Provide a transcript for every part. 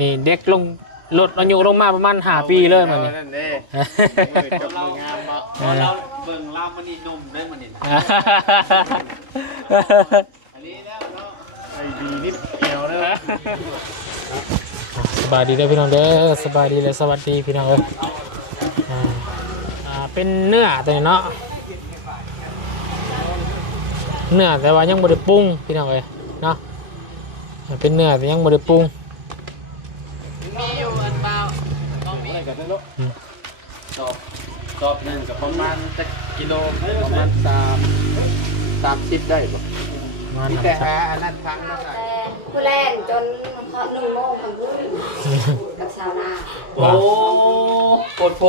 นี่เด็กลงลดอายุลงมาประมาณ5 ปีเลยมันนี่เราเบิ่งเรามันนี่นุ่มได้มันนี่อันนี้แล้วเนาะไอ้ดีนิดเดียวเด้อสบายดีเด้อพี่น้องเด้อสบายดีเลยสวัสดีพี่น้องเอ้ยเป็นเนื้อแต่เนาะเนื้อแต่ว่ายังบ่ได้ปรุงพี่น้องเอ้ยเนาะเป็นเนื้อแต่ยังบ่ได้ปรุงมีอยู่อันเปล่าต้องมีอะไรกันนะลูกสอบหนึ่งกับประมาณจะกิโลประมาณ30ได้ป่ะมีแต่อันนั้นครั้งนะผู้แล่นจนพอ1 โมงของรุ่นกับชาวนาโอ้โคตรโพ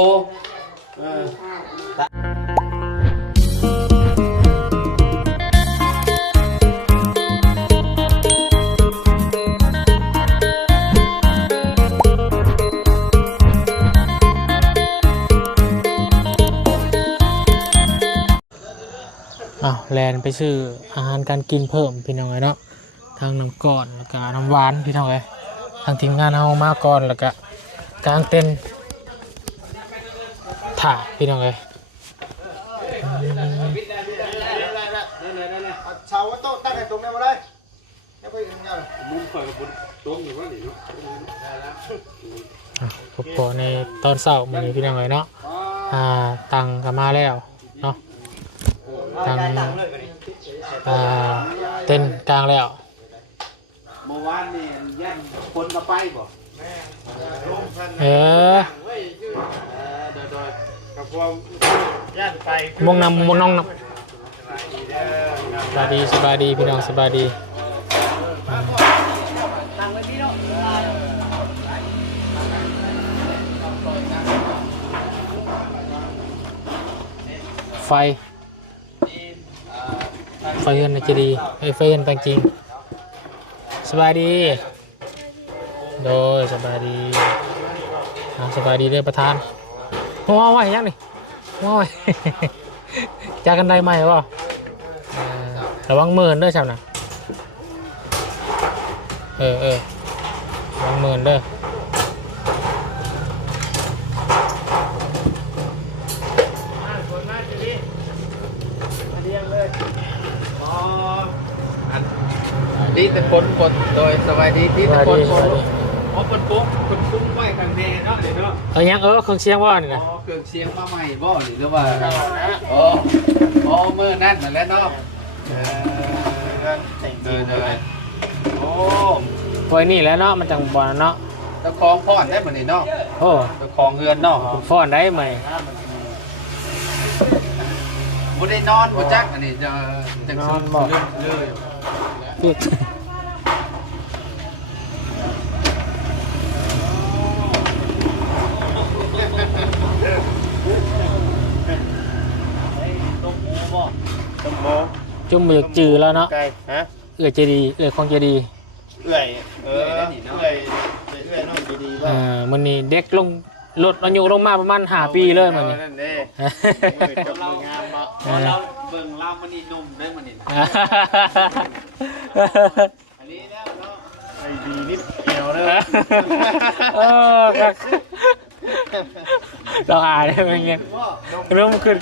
แลนไปซื้ออาหารการกินเพิ่มพี่น้องเอ้ยเนาะทางน้ำก้อนแล้วก็น้ำหวานพี่น้องเอ้ยทางทีมงานเฮามาก่อนแล้วก็กางเต็นท์ถ่าพี่น้องเอ้ยชาวโต๊ะตั้งแต่ตรงนี้มาเลยไม่ไปยังไงมุมข่อยกับคนตรงอยู่ว่าหนิเนาะพบพอในตอนเช้ามื้อนี้พี่น้องเอ้ยเนาะตังก็มาแล้วเนาะตังเต้นกลางแล้วเมื่อวานนี่ยันคนก็ไปบ่โดยกับพวกยันไปมองนำมองน้องนำสบายดีพี่น้องสบายดีไฟเงินจะดีไฟเงินตังจริงสบายดีโดยสบายดีสบายดีเลยประธานว้าวไหวยังนี่ว้าวจากกันได้ไหมวะระวังเมินด้วยชาวนะระวังเมินด้วยดีแต่คนโดยสบายดีดีแต่คนอ๋อคนปุ๊บไว้ข้างในเนาะเดี๋ยวเนาะยังเครื่องเสียงว่านี่นะเครื่องเสียงมาใหม่บ่หรือว่าเมื่อนั่นนั่นแหละเนาะโอ้ไว้นี่แล้วเนาะมันจังบ่เนาะตะคองฟ้อนได้เหมือนนี่เนาะโอ้ตะคองเฮือนเนาะฟ้อนได้ไหมบ่ได้นอนบ่จักอันนี้จะนอนบ่เลยจุ่มมือจืดแล้วเนาะเจดีของเจดีน้องเจดีว่ามันนี่เด็กลงลดอายุลงมาประมาณ5 ปีเลยมันนี่เราเบิ่งเรามันนี่นุ่มได้มันนี่อันนี้แล้วเนาะไอ้ดีนิดเดียวเด้อเราอายได้ไหมเงี้ยเริ่มขึ้น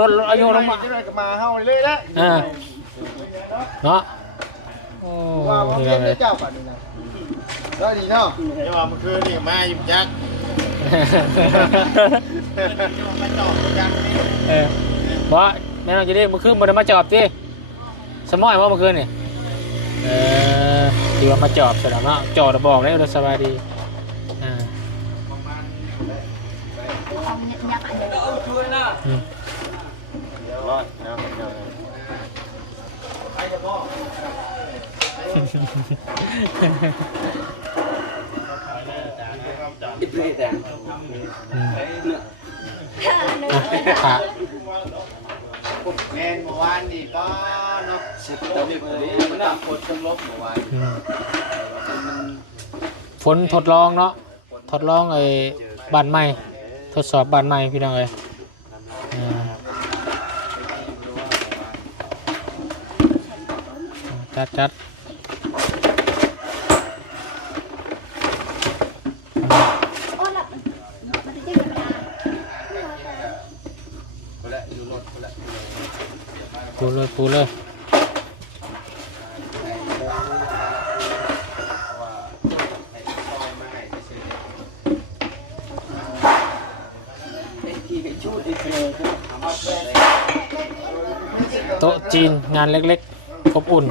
ลดอายุลงมาเฮาเลยละเนาะว่าเรียนได้เจ้าป่านนี้นะได้ดีเนาะเดี๋ยวว่าเมื่อคืนนี่มาอยู่จักมาจอบจักบ่แม่น้องจะได้เมื่อคืนบ่ได้มาจอบติสมอยว่าเมื่อคืนนี่ที่ว่ามาจอบสนามเนาะจอดบอกได้สบายดีแมนเมื่อวานนี่ก็เนาะตอนนี้มันน่ะฝนชมลบเมื่อวานฝนทดลองเนาะทดลองไอ้บ้านใหม่ทดสอบบ้านใหม่พี่น้องเอ้ยจัด ปูเลยโต๊ะจีนงานเล็กๆอบอุ่น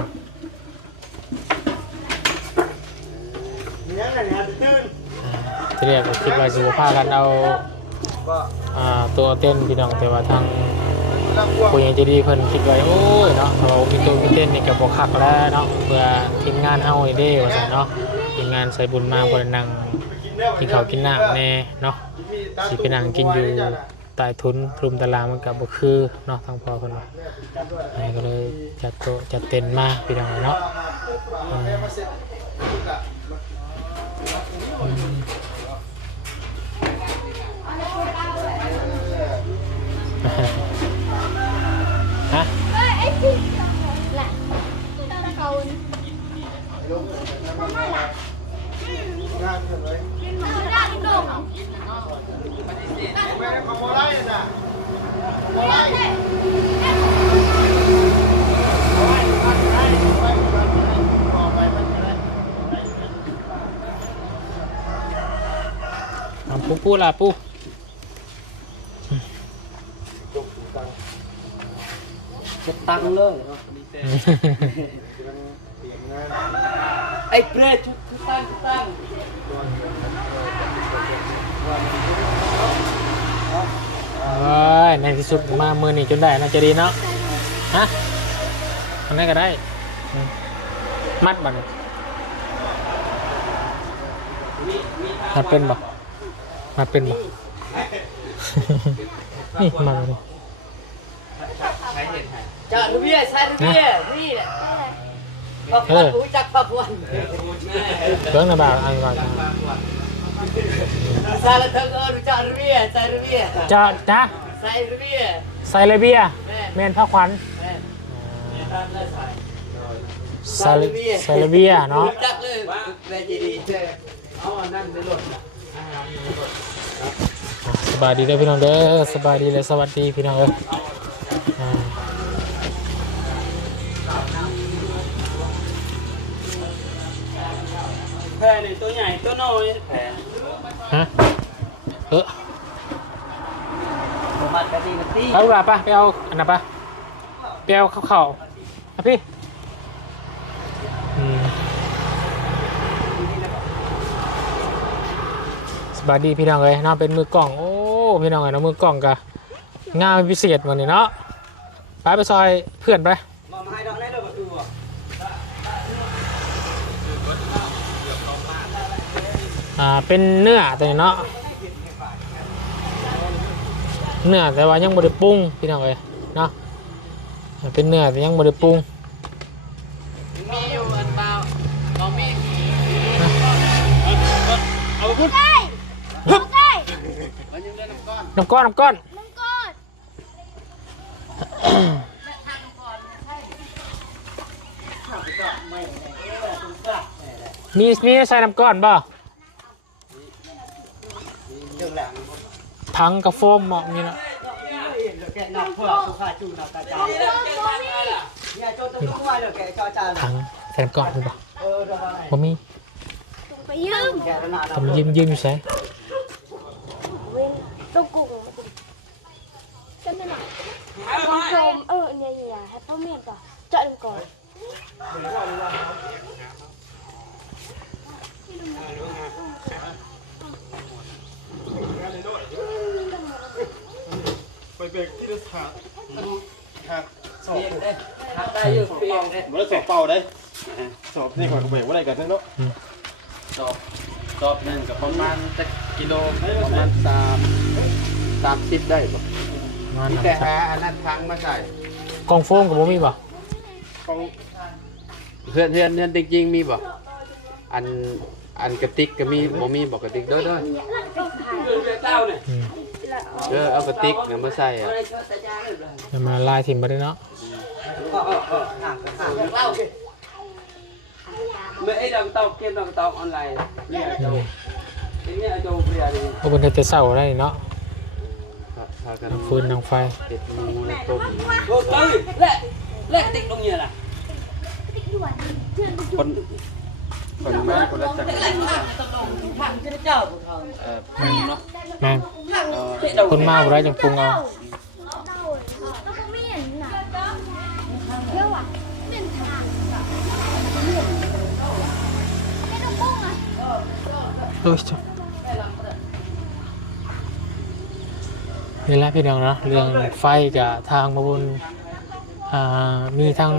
ที่เรียกคิดว่าสุขภาพกันเอาตัวเต้นพี่น้องแต่ว่าทางผู้ใหญ่ใจะดีเพิ่นคิดไว้โอ้ยเนาะเรามีตัวมีเต้นนี่กับบ่คักแล้วเนาะเพื่อทีมงานเฮานี่เด้ว่าซั่นเนาะทีมงานใส่บุญมาบ่ได้นั่งกินข้าวกินน้ำแน่เนาะสิไปนั่งกินอยู่ใต้ทุนรุมตารางมันก็บ่คือเนาะทางพ่อเพิ่นว่าก็เลยจัดโต๊ะจัดเต็นท์มาพี่น้องเนาะฮะปูล่ะปูจะตังเลยไอ้เปรตชุดตั้งโอ้ยในที่สุดมามือนี่จนได้น่าจะดีเนาะฮะทำได้ก็ได้มัดบังมัดเป็นบ่มัดเป็นบ่นี่มาเลยจ่าลูเบียใช่ลูเบียนี่แหละพักวันรู้จักพักวันเรื่องระบาดอะไรบ้างซาลาเทิงรู้จักลูเบียใช่ลูเบียจ้าใส่ลูเบียใส่เลยเบียเมนผ้าขวัญใส่เลยเบียเนาะจักเลยแม่จีดีเอานั่นในรถสบายดีเลยพี่น้องเด้อสบายดีเลยสวัสดีพี่น้องเด้อแพร่นี่ตัวใหญ่ตัวน้อยแพร่ฮะมัดกะดีกะตีเอาล่ะปะไปเอาอันนั้นปะไปเอาข้าวๆพี่สบายดีพี่น้องเลยน้องเป็นมือกล่องโอ้พี่น้องเลยน้องมือกล่องกะงานพิเศษวันนี้เนาะไปซอยเพื่อนไปมาให้ดอกได้เลยประตูเป็นเนื้อแต่เนาะเนื้อแต่ว่ายังไม่ได้ปรุงพี่น้องเลยเนาะเป็นเนื้อแต่ยังไม่ได้ปรุงมีอยู่อันเปล่าก็มีเอาขึ้นน้ำก้อนมีใส่น้ำก้อนบ่ถังกระโฟมเหมาะนี่นะถังใส่น้ำก้อนบ่บ่มีไปยืมทำยืมอยู่ใช่ต้องกุ้งจะไม่หนักต้องชมเนี่ยให้พ่อเมียก่อนเจาะก่อนไปเบรกที่รถถังหักสอบหักได้อยู่เปลี่ยนเลยมันสอบเป่าได้สอบนี่ก่อนเบรกว่าอะไรกันเนาะสอบหนึ่งกับประมาณจะกิโลประมาณ30ได้ป่ะแต่หาอันนั้นทั้งมาใส่กองโฟมกับบ่มีป่ะเพื่อนจริงๆมีป่ะอันกระติกก็มีบ่มีบอกกระติกด้วยเอากระติกเนี่ยมาใส่อ่ะมาลายถิ่มไปด้วยเนาะเมื่อไอ้ดำเตาเกมดำเตาออนไลน์เนี่ยเนี่ยโจเบียร์นี่โอ้บนเทเสาได้เนาะฟืนนางไฟโอ้ยแหละ เล็กติ๊กลงเยอะล่ะ ติ๊กด่วนเพื่อน คนมาคนละจักร แม่คนมาบ่ได้จังปรุงเอา แล้วก็ไม่เห็นน่ะเรื่องว่ะเป็นทางไม่ต้องปุ้งอ่ะ โอ้ยจ้ะนี่แหละพี่น้องเนาะเรื่องไฟกับทางมาบุญมีทาง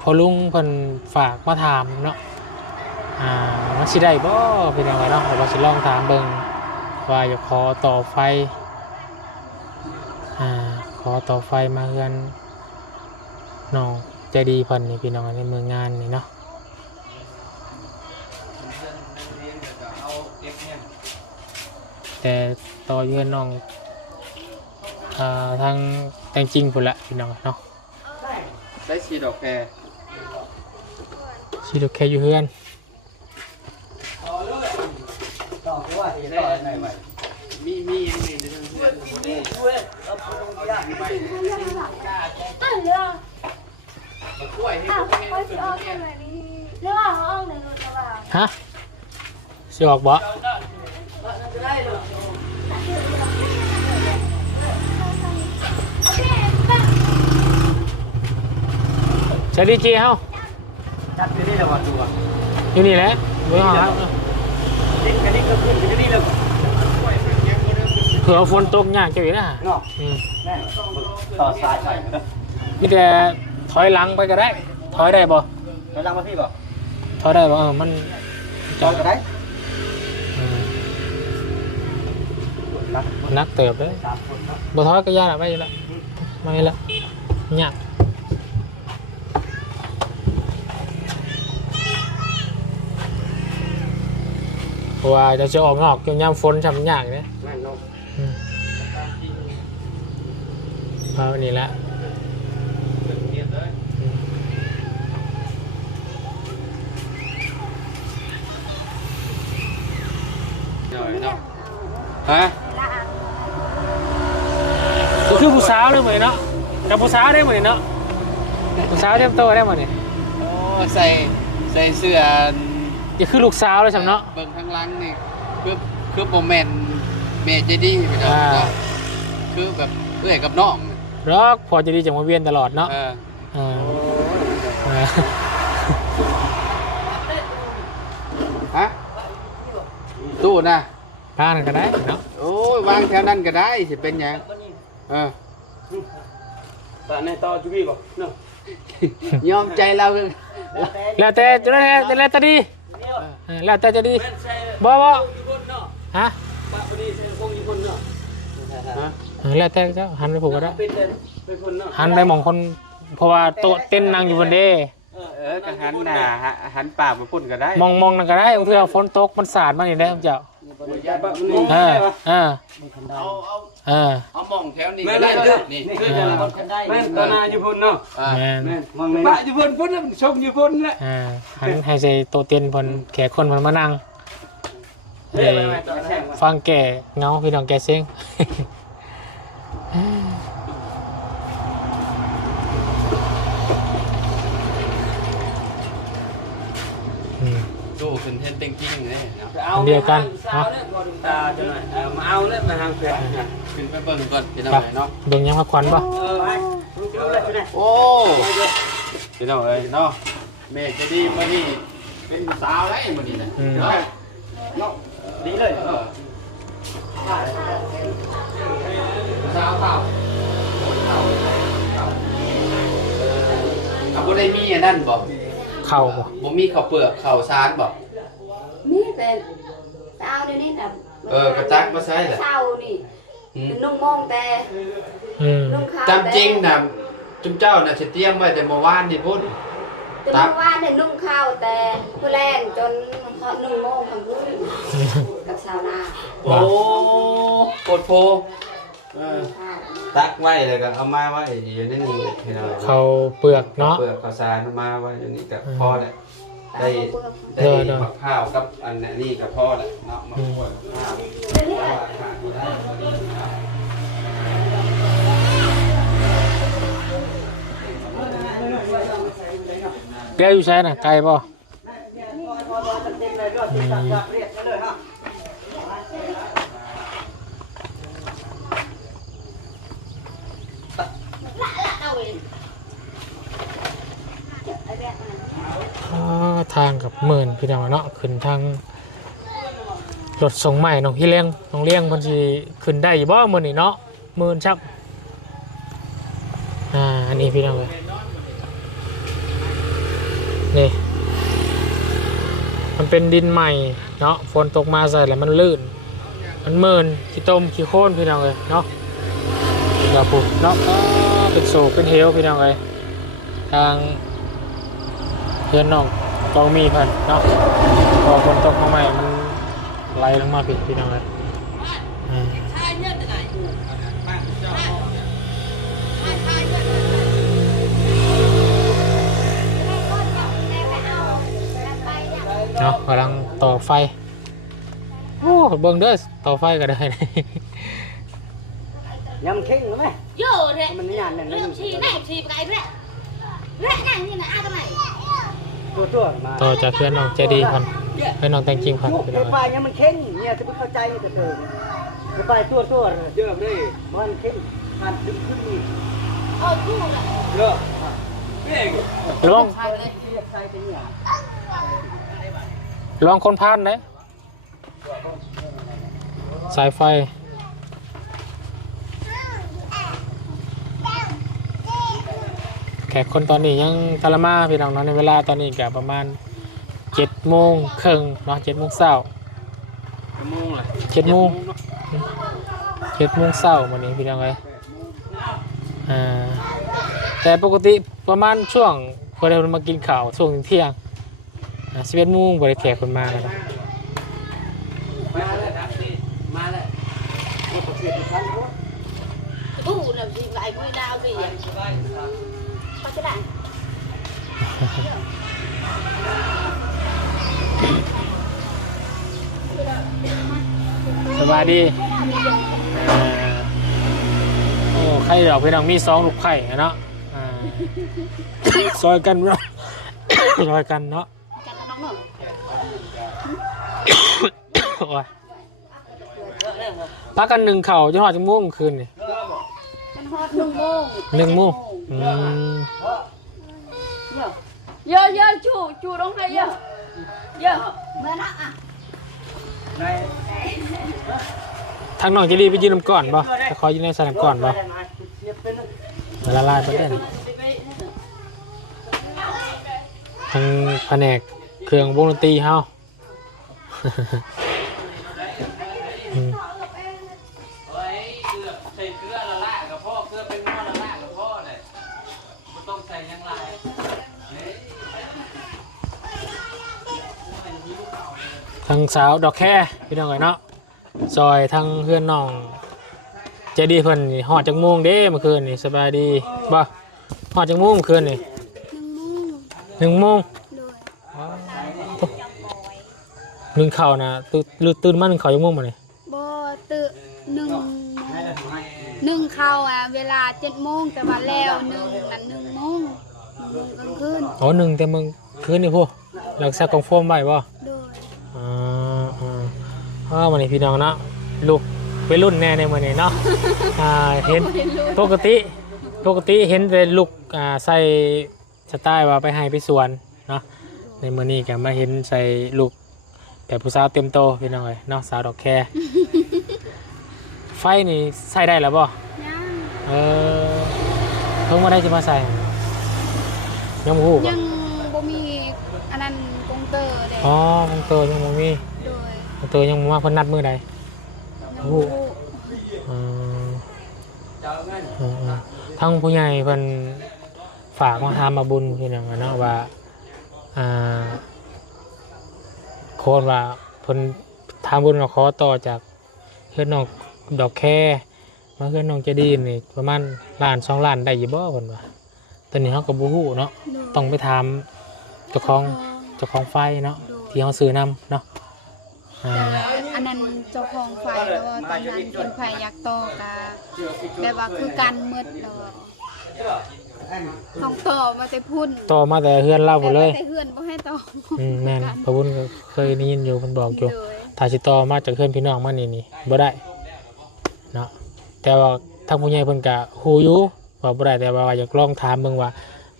พอลุงเพิ่นฝากมาถามเนาะมันสิได้บ่พี่น้องเนาะว่าสิลองถามเบิ่งว่าจะขอต่อไฟขอต่อไฟมาเฮือนน้องใจดีเพิ่นนี่พี่น้องในเมืองงานนี่เนาะแต่ต่อเฮือนน้องทางแต่งจริงพุ่นละพี่น้องเนาะ ได้ชีดอกแค ชีดอกแค่อยู่เฮือน มียังไงในทางเพื่อน เรื่อง กล้วยที่ เขาจะออกทำไมนี่เรื่องเขาออกในรถกระบะ ฮะสิออกบ่ใช้ดีจีเฮา จัดไปได้แล้วว่าตัว อยู่นี่แหละไว้ห้องครับ นี่กันนี่ก็ขึ้นกันนี่แล้ว เผื่อฝนตกยากจะอยู่นะ เนาะต่อสายไป มีแต่ถอยหลังไปก็ได้ถอยได้บ่ แล้วลังมาพี่บ่ ถอยได้บ่มัน ต่อก็ได้ นักเติบเลยบ่ถอยก็ยากละไปละมานี่ละยากเพราะว่าจะออกนอกเกี่ยวยามฝนทำยากเนี่ย แม่นเนาะ เอาอันนี้ละฮะ ก็คือผู้สาวเลยเหมือนเนาะกับผู้สาวได้เหมือนเนาะผู้สาวเต็มโตได้เหมือนเนี่ย โอ้ใส่เสื้อ จะคือลูกสาวเลยสำเนาะ เบิ่งข้างหลังนี่คือโมเมนต์เมจดีไปเนาะคือแบบเอื้อยกับน้อง รอกพอจะดีจากมาเวียนตลอดเนาะฮะตู้นะ ร้านก็ได้เนาะ โอ้ยวางแถวนั้นก็ได้สิเป็นหยังตอนนี้ต่อจุบี้บ่เนาะยอมใจเรา แล้วแต่จะได้แล้วแต่ดีแล้วแต่จะดีบ่ฮะแล้วแต่เจ้าหันไปผูกก็ได้หันไปมองคนเพราะว่าโต๊ะเต้นนั่งอยู่บนเด้ก็หันหน้าหันปากมาพุ่นก็ได้ มองนั่นก็ได้บางทีฝนตกมันสาดมาอย่างนี้เจ้าเอามองแถวนี้ได้นี่แม่นตอนนาอยู่พุ่นเนาะแม่นมองนี่ปะอยู่พุ่นชมอยู่พุ่นแหละหันให้ใจโตเตียนคนแขกคนมันมานั่งฟังแก่เงาพี่น้องแก่เสียงตู้ขึ้นเทนเต็งกิ้งเลยเดียวกันเนาะตาจะหน่อยมาเอาเลยมาทางแผลขึ้นไปเบิ่งก่อนพี่น้องเนาะเบิ่งยังพักควันป่ะโอ้พี่น้องเอ้ยเนาะแม่จะดีมานี่เป็นสาวได้มานี่นะเนาะดีเลยสาวเต่าเอาบ่ได้มีอันนั้นบ่เข่าบ่มีข้าวเปลือกข้าวสารบ่นี่เป็นเช้านี่น่ะกระจักมาใส่แหละเช้านี่เป็นนุ่งมองแต่นุ่งขาวจำจริงนะจุ๊บเจ้าน่ะสิเตรียมไว้แต่เมื่อวานนี่พุ่นแต่เมื่อวานเนี่ยนุ่งข้าวแต่ผู้แรงจน1 โมงทั้งคืนกับชาวนาโอ้โคตรโพตักไว้เลยก็เอามาไว้อยู่ในนี้พี่น้องเขาเปลือกเนาะเปลือกข้าวสารมาไว้อย่างนี้ก็พอแหละได้มะพร้าวกับอันนี้ก็พอแหละเนาะมะพร้าว แก้วอยู่ใช่น่ะไกลป่ะทางกับหมื่นพี่น้องเนาะขึ้นทางรถส่งใหม่น้องพี่เลี้ยงน้องเลี้ยงมันสิขึ้นได้อยู่บ่หมื่นนี่เนาะหมื่นชับอันนี้พี่น้องเลยนี่มันเป็นดินใหม่เนาะฝนตกมาใส่แล้วมันลื่นมันเมินขี้ต้มขี้โค่นพี่น้องเลยเนาะเดี๋ยวปุ๊บเนาะเป็นโศกเป็นเฮลพี่น้องเลยทางเพื่อนน้องกองมีพันเนาะพอฝนตกมาใหม่มันไหลลงมาพี่น้องเลยเนาะกำลังต่อไฟโอ้เบิ่งเด้อต่อไฟก็ได้ยำเข่งหรือไม่ โย่เลย มันนี่นานเนี่ย เรื่องชีแน่ชีไปเรื่อยเรื่อยนั่งนี่นะอ้าทำไม ตัวมา ต่อจากเพื่อนน้องเจดีพันเพื่อนน้องแต่งจริงพัน ยุกไปเนี่ยมันเข่งเนี่ยจะไม่เข้าใจแต่เกิดจะไปตัวเยอะเลยมันเข่งมันดึงขึ้นนี่ โอ้ทู่ละ เยอะ ลอง ใช่เลยใช่เป็นอย่าง ลองคนพานเลยสายไฟแขกคนตอนนี้ยังทรมาพี่น้องเนาะในเวลาตอนนี้ก็ประมาณ7 โมงครึ่งเนาะ7 โมงเช้า7 โมงเช้าวันนี้พี่น้องเลยแต่ปกติประมาณช่วงพอเรามากินข้าวช่วงเที่ยง11 โมงบริแขกคนมาแล้วนะ มาเลย ทู่น่ะชีไปคุยดาวสิปัจจุบัน สบายดีโอ้ไข่ดอกพี่น้องมี2 ลูกไข่เนาะซอยกันเนาะ ซอยกันเนาะ จัดน้องหนึ่ง โอ้ยพักกัน1 เข่าจนหอดจังม่วงคืนนี่ มันฮอด1 โมง 1 โมงเยอะชูลงให้เยอะเมื่อนะอ่ะ ทางน้องจะรีบไปยืนน้ำก่อนป่ะจะคอยยืนในสนามก่อนป่ะละลายไปเล่นทางแผนกเครื่องวงดนตรีเฮา ใส่เกลือละลายกับพ่อเกลือเป็นหม้อละลายกับพ่อเลยไม่ต้องใส่ยังไร ทางสาวดอกแค่พี่น้องไงเนาะซอยทางเพื่อนน้องใจดีเพิ่นนี่หอดจังม่วงเด้เมื่อคืนนี่สบายดีบ่หอดจังม่วงเมื่อคืนนี่1 โมง1 เข่านะตื่นมา1 เข่าจังม่วงมาเลย บ่ตื่น1เข้าอ่ะเวลา7 โมงแต่ว่าแล้ว1นั่น1 โมงกลางคืน อ๋อ1แต่เมื่อคืนนี่พวกหลักษากองโฟมไว้บ่ โดย วันนี้พี่น้องเนาะลูกไปรุ่นแน่ในวันนี้เนาะเห็นปกติเห็นแต่ลูกใส่สไตล์ว่าไปให้ไปสวนเนาะในมื้อนี้ก็มาเห็นใส่ลูกแบบผู้สาวเต็มโตพี่น้องเลยเนาะสาวดอกแค ไฟนี่ใส่ได้แล้วบ่ ยัง เพิ่งมาได้จะมาใส่ยังบ่ฮู้บ่ ยังบ่มีอันนั้นกงเตอร์เด้ อ๋อคงเตอยังบ่มี โดย คงเตอยังบ่มาเพิ่นนัดมื้อใด ยังบ่รู้ ทั้งผู้ใหญ่เพิ่นฝากมาหามาบุญพี่น้องเนาะว่าโคนว่าเพิ่นทางบุญมาขอต่อจากเฮือนน้องดอกแค่มาเฮือนน้องเจดีนี่ประมาณ1 ล้าน 2 ล้านได้อยู่บ่เพิ่นว่าตอนนี้เฮาก็บ่ฮู้เนาะต้องไปถามเจ้าของไฟเนาะที่เฮาซื้อนำเนาะอันนั้นเจ้าของไฟแล้วว่าตอนนั้นเพิ่นไฟอยากต่อก็แบบว่าคือกันหมดแล้ว ต้องต่อมาแต่พุ่น ต่อมาแต่เฮือนเล่าหมดเลย แต่เฮือนบ่ให้ต่อ แม่นพระบุญก็เคยได้ยินอยู่มันบอกอยู่ โดย ถ้าสิต่อมาจากเฮือนพี่น้องมานี่บ่ได้เนาะแต่ว่าทางผู้ใหญ่เพิ่นก็ฮู้อยู่ว่าบ่ได้แต่ว่าอยากลองถามเบิ่งว่า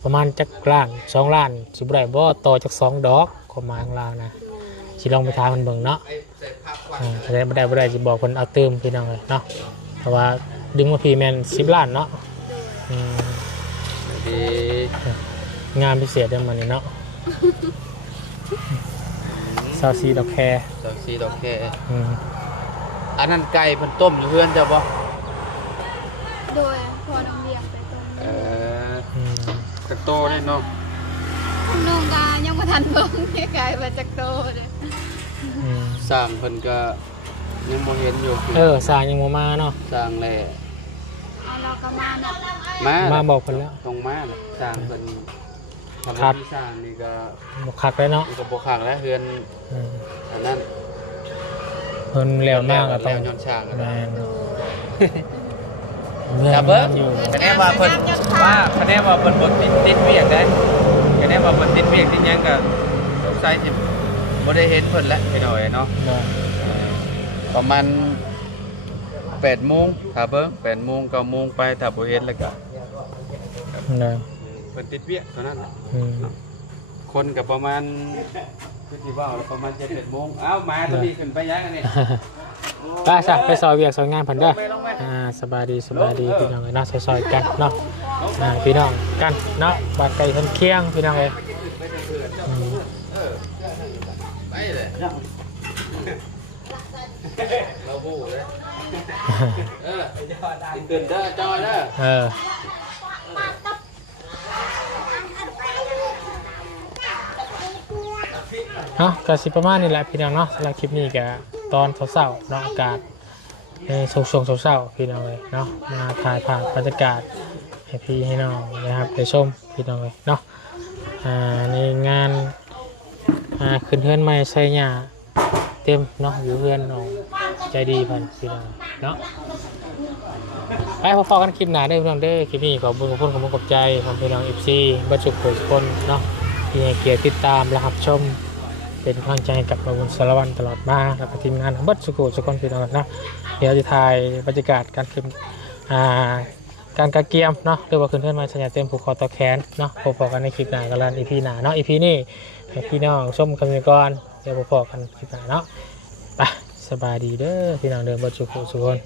ประมาณจักล้าน2ล้านสิบ่ได้บ่ต่อจาก2ดอกก็มาข้างล่างนะสิลองไปถามมันเบิ่งเนาะถ้าได้บ่ได้สิบอกเพิ่นเอาเติมพี่น้องเลยเนาะเพราะว่าดึงมาพี่แม่น10ล้านเนาะอืม ดี งานพิเศษเด้อมันนี่เนาะซาซีดอกแค ดอกสีดอกแค่ อืม อันนั้นไก่เพิ่นต้มอยู่เพื่อนเจ้าบ่ โดยพอน้ำเลี้ยงไปตรง เอ นี้ อจักโตแน่เนาะ คุณน้องกายังบ่ทันเบิ่งที่ไกลมาจากโตเด้อ สร้างเพิ่นก็ยังบ่เห็นอยู่ สร้างยังบ่มาเนาะ สร้างแล เอาเราก็มาเนาะ มา บอกเพิ่นแล้ว ต้องมาน่ะสร้างเพิ่น ครับ ที่สร้างนี่ก็ บ่คักเลยเนาะ นี่ก็บ่คักแล้วเฮือน อืม อันนั้น เพิ่นแล้วมากก็ต้อง แล้วย้อนช่างก็ แม่ ได้ นเมื่อ ครับ มั เบิ้ง นอยู่ คะแนนว่าเพิ่นคะแนนว่าเพิ่นบ่ติดเวียกได้คะแนนว่าเพิ่นติดเวียกติดหยังก็สงสัยสิบ่ได้เห็นเพิ่นแล้วพี่น้อยเนาะ เนาะ ประมาณ8โมงถ้าเบิ่ง8โมง9โมงไปถ้าบ่เห็นแล้วก็ เนาะ เพิ่นติดเวียกเท่านั้นแหละ อืม คนก็ประมาณคือสิว่าแล้วประมาณ7-8โมงอ้าวมาตัวนี้ขึ้นไปยังอันนี้ ไปซะไปซอยเวียกซอยงานเพิ่นเด้อสบายดีพี่น้องเอ้ยเนาะซอยๆกันเนาะพี่น้องกันเนาะบ้านไกลเพิ่นเคียงพี่น้องเอ้ยอืม ไปเลยเราฮู้เลยสิขึ้นเด้อจอยเด้อ เนาะก็สิประมาณนี้แหละพี่น้องเนาะสำหรับคลิปนี้ก็ตอนเช้าๆเนาะอากาศในช่วงเช้าๆพี่น้องเลยเนาะมาถ่ายภาพบรรยากาศให้พี่ให้น้องนะครับไปชมพี่น้องเลยเนาะในงานขึ้นเฮือนใหม่ใส่หญ้าเต็มเนาะอยู่เฮือนน้องใจดีพันพี่น้องเนาะไปพบกันคลิปหน้าได้อพี่น้องเด้อคลิปนี้ขอบคุณขอบคุณขอบใจของพี่น้อง FC บัดจุกโขทุกคนเนาะที่ให้เกียรติติดตามและรับชมเป็นกำลังใจให้กับเราบนสารวันตลอดมาแล้วก็ทีมงานของบัดจุกโขทุกคนพี่น้องเนาะเดี๋ยวจะถ่ายบรรยากาศการขึ้นการกระเกียมเนาะเรียกว่าขึ้นเพื่อนมาสัญญาเต็มผูกคอต่อแขนเนาะพบกันในคลิปหน้ากันแล้วอีพีหน้าเนาะอีพีนี้ให้พี่น้องชมกันไปก่อนเดี๋ยวพบกันคลิปหน้าเนาะไปสบายดีเด้อพี่น้องเดินบัดจุกโขทุกคน